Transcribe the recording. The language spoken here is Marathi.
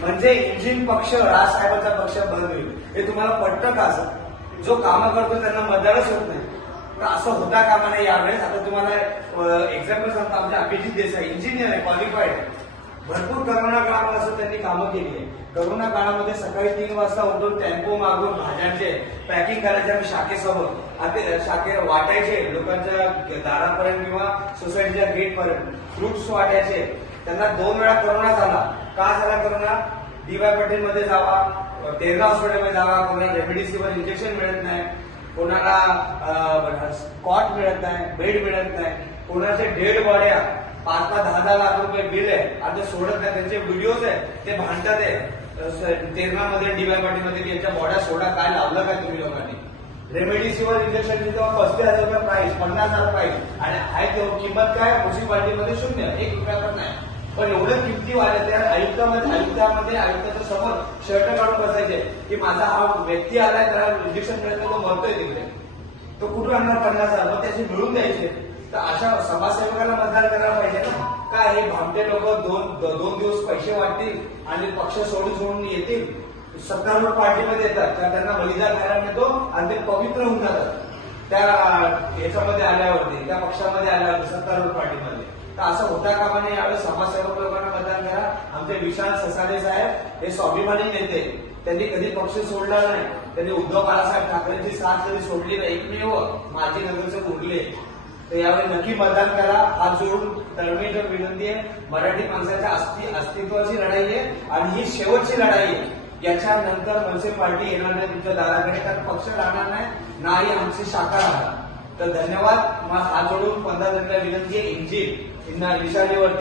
म्हणजे इंजिन पक्ष राजसाहेबांचा पक्ष बंद होईल. हे तुम्हाला पटतं का? असं जो कामं करतो त्यांना मतदारच होत नाही, तर असं होता कामा नाही यावेळेस. आता तुम्हाला एक्झाम्पल सांगतो. आमचे अभिजित देसाई इंजिनियर आहे, क्वालिफाईड आहे. भरपूर करोना काळामध्ये असं त्यांनी कामं केली आहे. करोना काळामध्ये सकाळी 3 वाजता उठून टेम्पो मागून भाज्यांचे पॅकिंग करायचे आम्ही शाखेसमोर, शाखे वाटायचे लोकांच्या दारापर्यंत किंवा सोसायटीच्या गेटपर्यंत, फ्रुट्स वाटायचे. त्यांना 2 वेळा करोना झाला. का झाला करोना? DY पाटील मध्ये जावा, तेरणा हॉस्पिटलमध्ये जावा, कोणाला रेमडेसिवीर इंजेक्शन मिळत नाही, कोणाला कॉट मिळत नाही, बेड मिळत नाही, कोणाचे डेड बॉड्या 5-10 लाख रुपये बिल आहे आणि ते सोडत नाही. त्यांचे व्हिडिओज आहेत, ते भांडतात आहे तेरणामध्ये DY पाटीलमध्ये की यांच्या बॉड्या सोडा. काय लावलं काय तुम्ही लोकांनी? रेमडेसिवीर इंजेक्शनची तेव्हा 35,000 रुपये प्राइस, 50,000 प्राइस, आणि आहे तेव्हा किंमत काय म्युन्सिपाल्टीमध्ये 0, 1 रुपया पण नाही. पण एवढं किमती वाढल्या त्या आयुक्ताच्या समोर शर्ट काढून बसायचे की माझा हा व्यक्ती आलाय, त्याला इंजेक्शन मिळत नाही, तो मरतोय तिकडे, तो कुठून आणणार 50,000? मग त्याचे मिळून द्यायचे. तर अशा समाजसेवकांना मतदान करायला पाहिजे ना. काय हे भामटे लोक दोन दिवस पैसे वाटतील आणि पक्ष सोडून येतील, सत्तारूढ पार्टीमध्ये येतात, त्यांना बलिदान खायला मिळतो आणि ते पवित्र होऊन जातात त्या याच्यामध्ये आल्यावरती, त्या पक्षामध्ये आल्यावरती, सत्तारूढ पार्टीमध्ये. तर असं होता कामा नये. यावेळेस समाजसेवक लोकांना मतदान करा. आमचे विशाल ससाणे साहेब हे स्वाभिमानी नेते, त्यांनी कधी पक्ष सोडला नाही. त्यांनी उद्धव बाळासाहेब ठाकरेंची साथ कधी सोडली नाही. एकमेव माजी नगरसेवक उरले. तर यावेळी नक्की मतदान करा. हात जोडून तळमळीची विनंती आहे. मराठी माणसाच्या अस्तित्वाची लढाई आहे आणि ही शेवटची लढाई आहे. याच्यानंतर मनसे पार्टी येणार नाही तुमच्या दाराकडे, कारण पक्ष राहणार नाही आमची शाखा राहणार. तर धन्यवाद. मला हात जोडून 15 जणांना विनंती आहे. इंजिन विशालीवरती